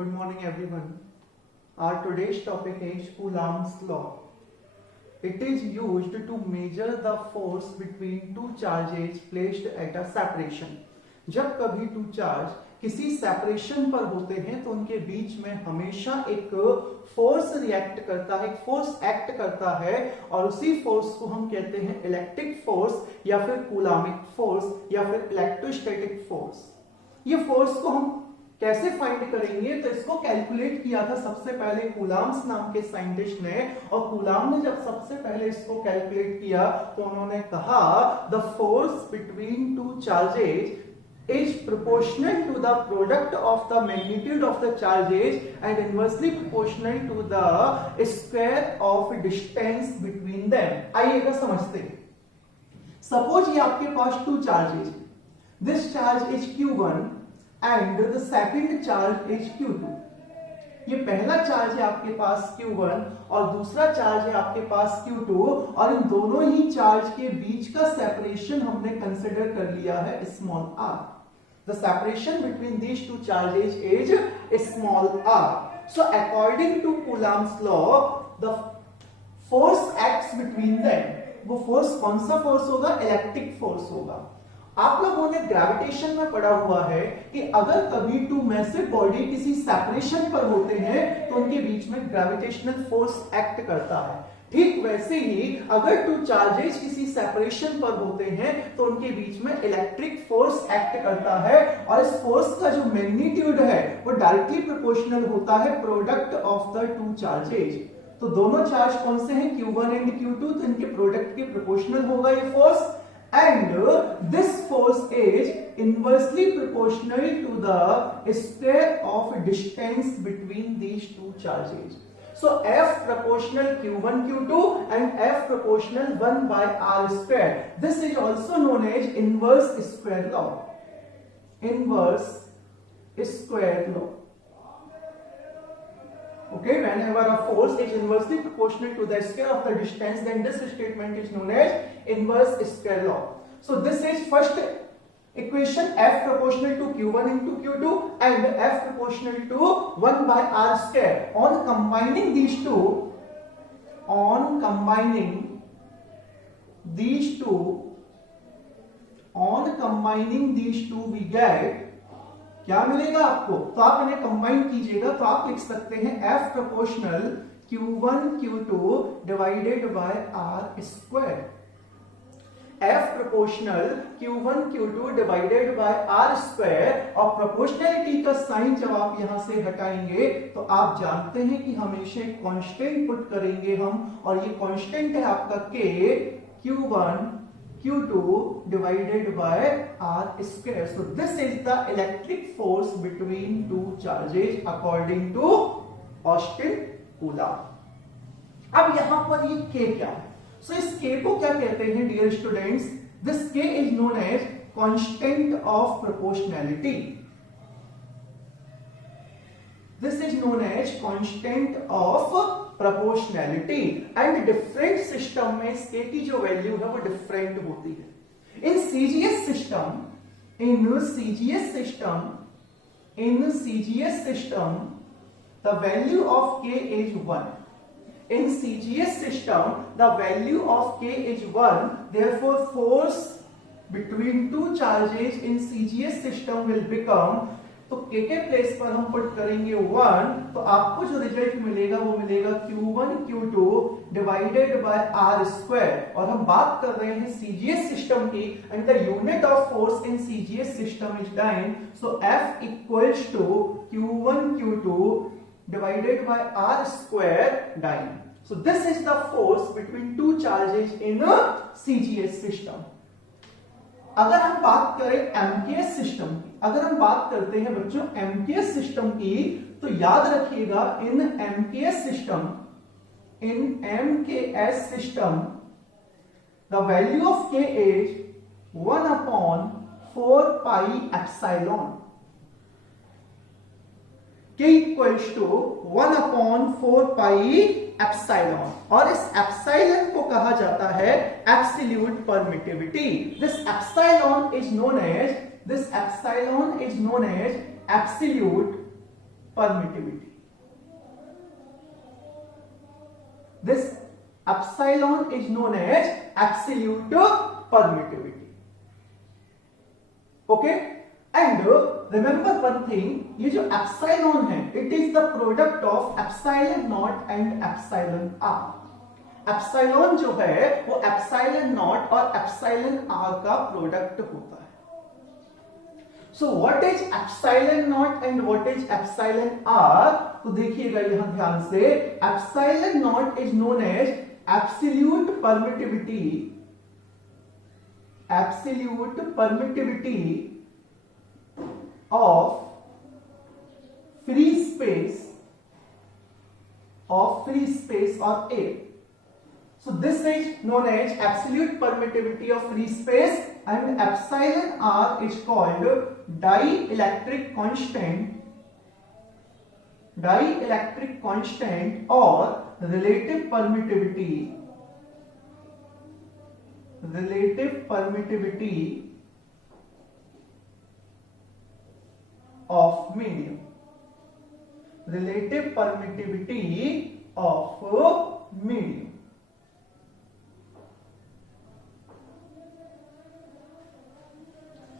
Good morning everyone. Our today's topic is Coulomb's law. It is used to measure the force between two charges placed at a separation. जब कभी to charge किसी separation पर होते हैं तो उनके बीच में हमेशा एक फोर्स रिएक्ट करता है, एक फोर्स एक्ट करता है और उसी फोर्स को हम कहते हैं इलेक्ट्रिक फोर्स या फिर कूलामिक फोर्स या फिर इलेक्ट्रोस्टैटिक फोर्स। ये फोर्स को हम कैसे फाइंड करेंगे? तो इसको कैलकुलेट किया था सबसे पहले कूलाम्स नाम के साइंटिस्ट ने, और कूलाम ने जब सबसे पहले इसको कैलकुलेट किया तो उन्होंने कहा the force between two charges is proportional to the product of the magnitude of the charges and inversely proportional to the square of distance between them। आइएगा समझते हैं। सपोज ये आपके पास two charges, this charge is Q1 and the second charge is Q2। ये पहला charge है आपके पास Q1 और दूसरा चार्ज है आपके पास Q2, और इन दोनों ही चार्ज के बीच का सेपरेशन हमने कंसिडर कर लिया है small r। The separation between these two charges is small r. So according to Coulomb's law, the force acts between them। वो फोर्स कौन सा फोर्स होगा? इलेक्ट्रिक फोर्स होगा। आप लोगों ने ग्रेविटेशन में पढ़ा हुआ है कि अगर कभी टू मैसिव बॉडी किसी सेपरेशन पर होते हैं तो उनके बीच में ग्रेविटेशनल फोर्स एक्ट करता है। ठीक वैसे ही अगर टू चार्जेस किसी सेपरेशन पर होते हैं तो उनके बीच में इलेक्ट्रिक फोर्स एक्ट करता है, और इस फोर्स का जो मैग्नीट्यूड है वो डायरेक्टली प्रोपोर्शनल होता है product of the two charges. तो दोनों चार्ज कौन से हैं? Q1 एंड Q2, तो इनके प्रोडक्ट के प्रोपोर्शनल होगा ये force, and this force is inversely proportional to the square of distance between these two charges। So F proportional Q1 Q2 and F proportional 1 by R square। This is also known as inverse square law। Inverse square law। Okay, whenever a force is inversely proportional to the square of the distance, then this statement is known as inverse square law। So this is first equation, F proportional to Q1 into Q2 and F proportional to 1 by R square। On combining these two, we get क्या मिलेगा आपको? तो आप इन्हें combine कीजिएगा तो आप लिख सकते हैं F proportional Q1 Q2 divided by R square. F proportional Q1 Q2 divided by R square, और प्रोपोर्शनलिटी का साइन जब आप यहां से हटाएंगे तो आप जानते हैं कि हमेशा एक कांस्टेंट पुट करेंगे हम, और ये कांस्टेंट है आपका K Q1 Q2 divided by R square। So this is the electric force between two charges according to Austin Coulomb। अब यहां पर ये K क्या है? So इस K को क्या कहते हैं dear students? This K is known as constant of proportionality। This is known as constant of proportionality, and different system में इसके की जो वैल्यू है वो डिफरेंट होती है। In CGS system the value of K is 1। In CGS system the value of K is 1, therefore force between two charges in CGS system will become, तो K के प्लेस पर हम पुट करेंगे 1, तो आपको जो रिजल्ट मिलेगा वो मिलेगा Q1 Q2 divided by R square. और हम बात कर रहे हैं CGS सिस्टम की, and the unit of force in CGS system is dyne. So F equals to Q1 Q2 divided by R square dyne. So this is the force between two charges in CGS system. अगर हम बात करें MKS system की, अगर हम बात करते हैं बच्चों MKS सिस्टम की, तो याद रखिएगा in MKS system the value of K is 1/4 pi epsilon. K equals to 1/4 pi epsilon, और इस एप्सिलॉन को कहा जाता है absolute permittivity. This epsilon is known as absolute permittivity. This epsilon is known as absolute permittivity. Okay, and remember one thing, ये जो epsilon है, it is the product of epsilon naught and epsilon r. epsilon जो है वो epsilon naught और epsilon r का product होता है. So what is epsilon naught and what is epsilon r? तो देखिएगा यहां ध्यान से, epsilon naught is known as absolute permittivity, absolute permittivity of free space, or air. So this is known as absolute permittivity of free space, and epsilon r is called dielectric constant or relative permittivity of medium. Relative permittivity of medium.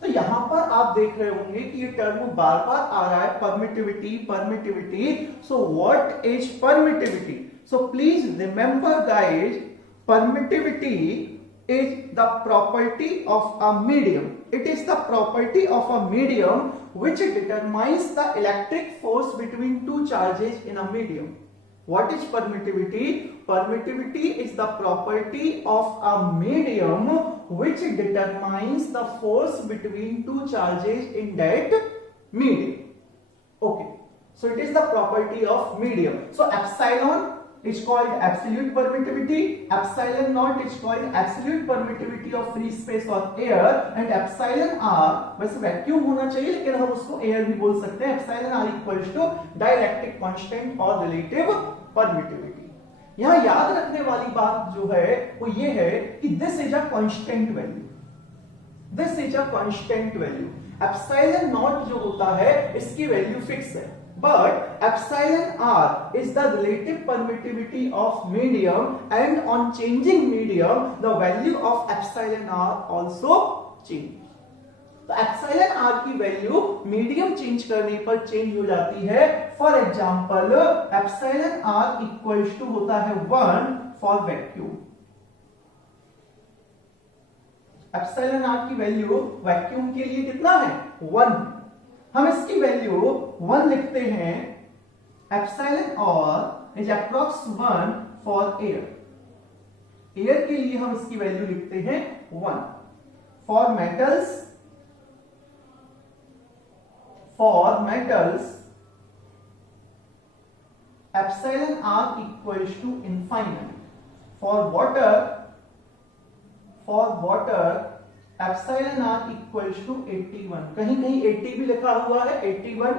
तो यहां पर आप देख रहे होंगे कि ये term बार बार आ रहा है, permittivity. So what is permittivity? So please remember guys, permittivity is the property of a medium. It is the property of a medium which determines the electric force between two charges in a medium. What is permittivity? Permittivity is the property of a medium which determines the force between two charges in that medium. Okay, so it is the property of medium. So epsilon is called absolute permittivity, epsilon naught is called absolute permittivity of free space or air, and epsilon r वैसे vacuum होना चाहिए लेकिन हम उसको air भी बोल सकते हैं. epsilon r equals to dielectric constant और relative permittivity. यहां याद रखने वाली बात जो है वो ये है कि this is a constant value, this is a constant value. epsilon naught जो होता है इसकी वैल्यू फिक्स है, but epsilon r is the relative permittivity of medium, and on changing medium the value of epsilon r also changes. तो epsilon r की value medium change करने पर change हो जाती है. For example epsilon r equals to होता है 1 for vacuum. epsilon r की वैल्यू वैक्यूम के लिए कितना है? 1. हम इसकी वैल्यू 1 लिखते हैं. epsilon r is approx 1 for air. Air के लिए हम इसकी वैल्यू लिखते हैं 1. For metals epsilon r equals to infinite. For water epsilon r equals to 81. कहीं 80 भी लिखा हुआ है, 81,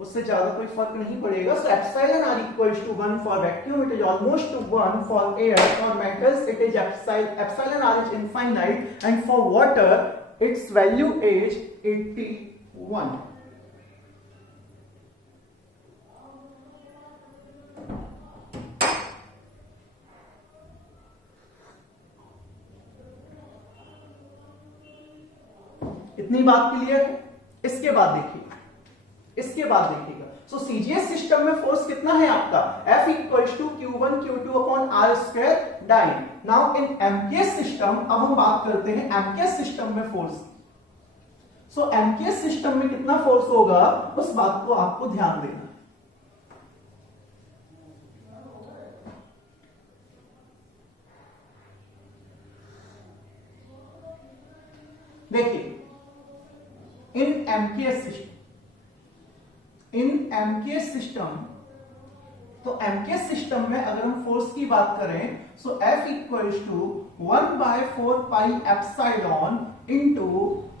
उससे ज्यादा कोई फर्क नहीं पड़ेगा. So epsilon r equals to 1 for vacuum, it is almost to 1 for air. For metals it is epsilon r is infinite, and for water its value is 81. इतनी बात क्लियर है? इसके बाद देखिएगा. सो सीजीएस सिस्टम में force कितना है आपका? F equals to Q1 Q2 upon R square dyne. Now in MKS system, अब हम बात करते हैं एमकेएस सिस्टम में फोर्स. सो एमकेएस सिस्टम में कितना फोर्स होगा उस बात को आपको ध्यान देना. देखिए, इन एमकेएस सिस्टम, तो एमकेएस सिस्टम में अगर हम फोर्स की बात करें, so F equals to 1/4 pi epsilon into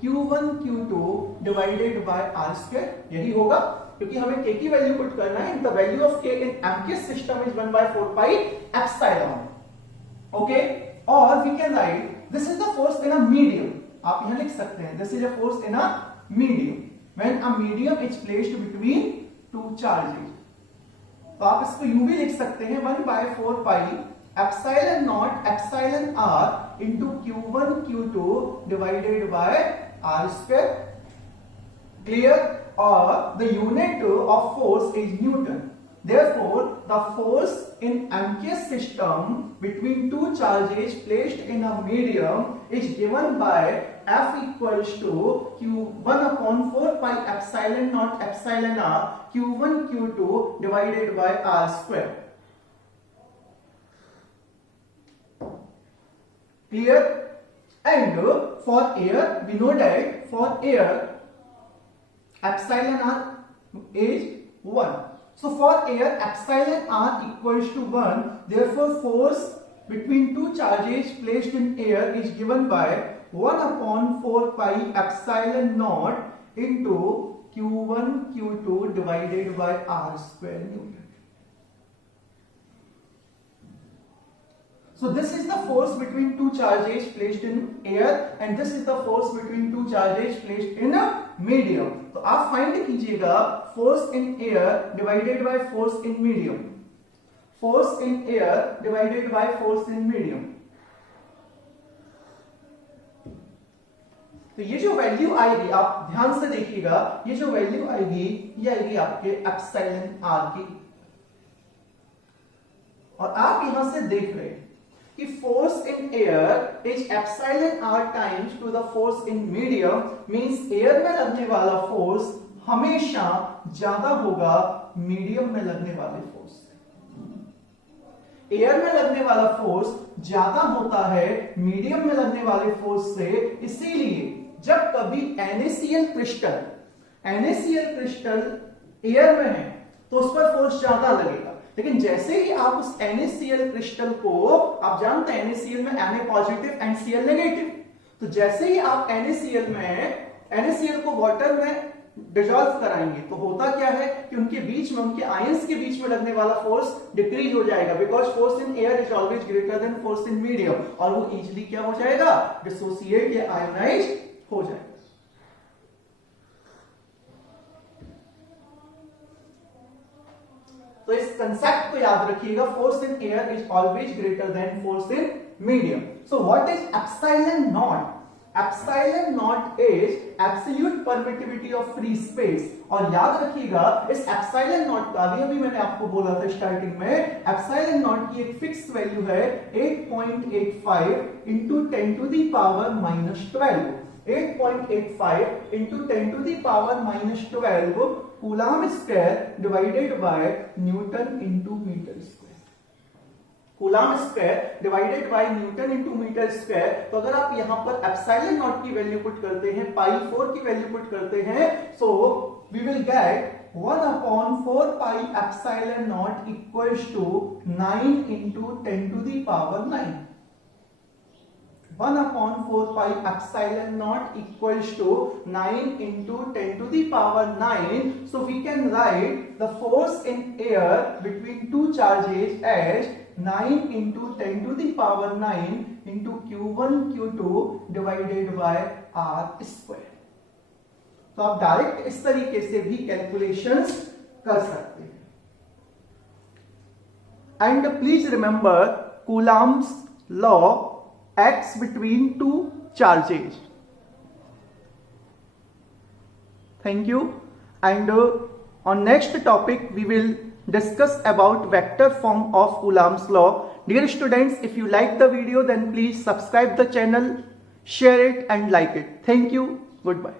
Q1 Q2 divided by R square. यही होगा क्योंकि हमें K की वैल्यू पुट करना है. The value of K in MKS system is 1/4 pi epsilon. Okay, और we can write this is the force in a medium. आप यहां लिख सकते हैं this is a force in a medium when a medium is placed between two charges. तो आप इसको यूं भी लिख सकते हैं 1/4 pi epsilon naught epsilon R into Q1 Q2 divided by R square. Clear? और the unit of force is Newton. Therefore, the force in aqueous system between two charges placed in a medium is given by F equals to Q1 upon 4 pi epsilon naught epsilon r Q1 Q2 divided by r square. Clear? And for air, we know that for air epsilon r is 1. So for air epsilon r equals to 1, therefore force between two charges placed in air is given by 1 upon 4 pi epsilon naught into Q1 Q2 divided by r square Newton. So this is the force between two charges placed in air and this is the force between two charges placed in a medium. तो आप find कीजिएगा force in air divided by force in medium, force in air divided by force in medium. तो ये जो value आएगी, आप ध्यान से देखिएगा, ये जो वैल्यू आएगी ये आएगी आपके एप्सिलॉन आर की। और आप यहां से देख रहे हैं कि force in air is epsilon r times to the force in medium, means air में लगने वाला फोर्स हमेशा ज्यादा होगा मीडियम में लगने वाले फोर्स से। एयर में लगने वाला फोर्स ज्यादा होता है मीडियम में लगने वाले फोर्स से। इसीलिए जब कभी NaCl क्रिस्टल एयर में है तो उस पर फोर्स ज्यादा लगेगा, लेकिन जैसे ही आप उस NaCl क्रिस्टल को, आप जानते हैं NaCl में Na positive and Cl negative, तो जैसे ही आप NaCl को वाटर में डिसॉल्व कराएंगे तो होता क्या है कि उनके बीच में, उनके आयंस के बीच में लगने वाला फोर्स डिक्रीज हो जाएगा, because force in air is always greater than force in medium, और वो इजीली क्या हो जाएगा, डिसोसिएट या आयोनाइज हो जाएगा। तो इस कंसेप्ट को याद रखिएगा, force in air is always greater than force in medium. So what is epsilon naught? Epsilon not is absolute permittivity of free space. और याद रखिएगा इस एप्सिलॉन नॉट का अभी मैंने आपको बोला था स्टार्टिंग में, एप्सिलॉन नॉट की एक फिक्स वैल्यू है 8.85 into 10 to the power -12। 8.85 into 10 to the power -12 coulomb square divided by newton into metre square. Coulomb square divided by newton into metre square. तो अगर आप यहां पर एप्सिलॉन नॉट की वैल्यू पुट करते हैं, पाई 4 की वैल्यू पुट करते हैं, so we will get 1/4 pi epsilon naught equals to 9 into 10 to the power 9। 1/4 pi epsilon naught equals to 9 into 10 to the power 9. So we can write the force in air between two charges as 9 into 10 to the power 9 into Q1 Q2 divided by R square. तो आप direct इस तरीके से भी calculations कर सकते हैं। And please remember Coulomb's law acts between two charges. Thank you. And on next topic we will discuss about vector form of Coulomb's law. Dear students, if you like the video then please subscribe the channel, share it and like it. Thank you. Goodbye.